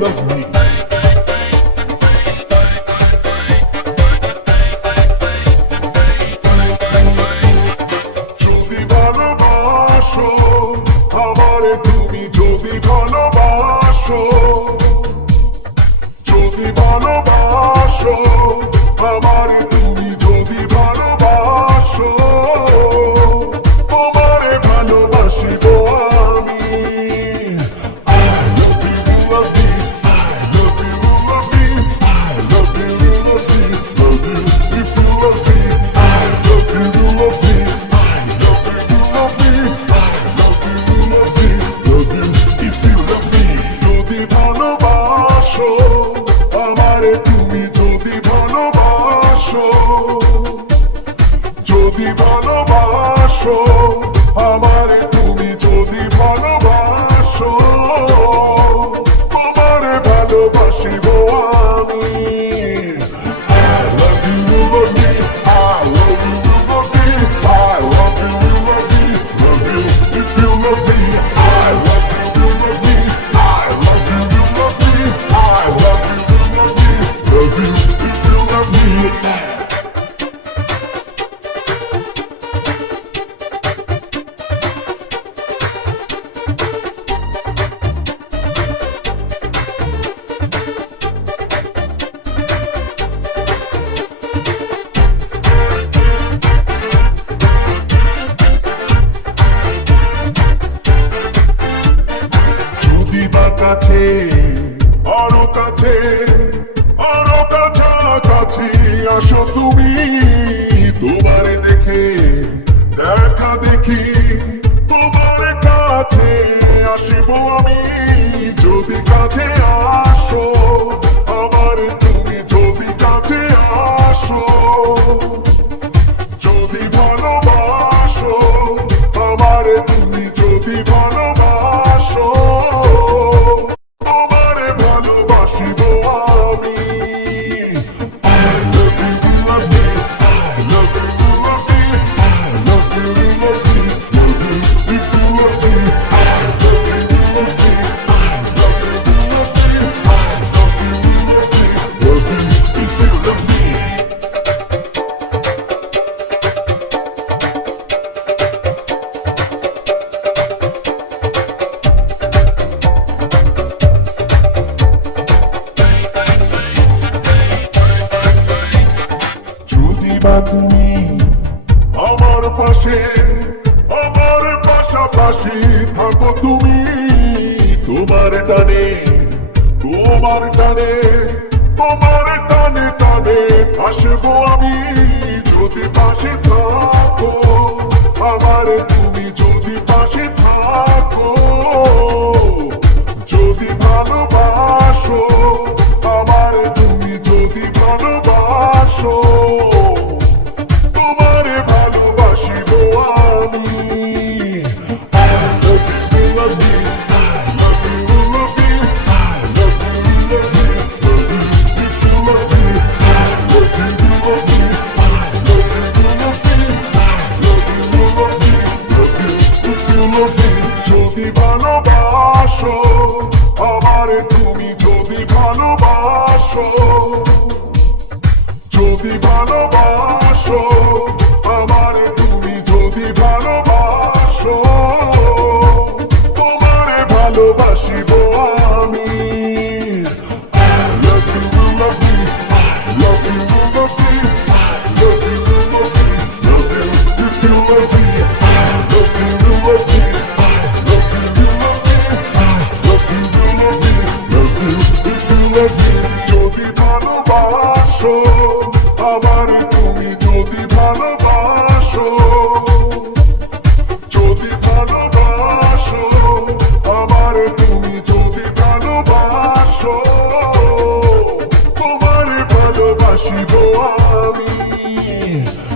Kingdom Community. তুমি যদি ভালোবাসো যদি ভালোবাসো আমার ভালোবাসো। যদি ভালোবাসো আমার তুমি যদি ভালো কাছে আরও কাছে আরও কাছাকাছি আসো তুমি তোমারে দেখে তুমি আমার পাশে, আমার পাশাপাশি থাকো তুমি। তোমার টানে তোমার টানে তোমার টানে টানে আসব আমি। যদি পাশে থাক। ভালোবাসিব আমি।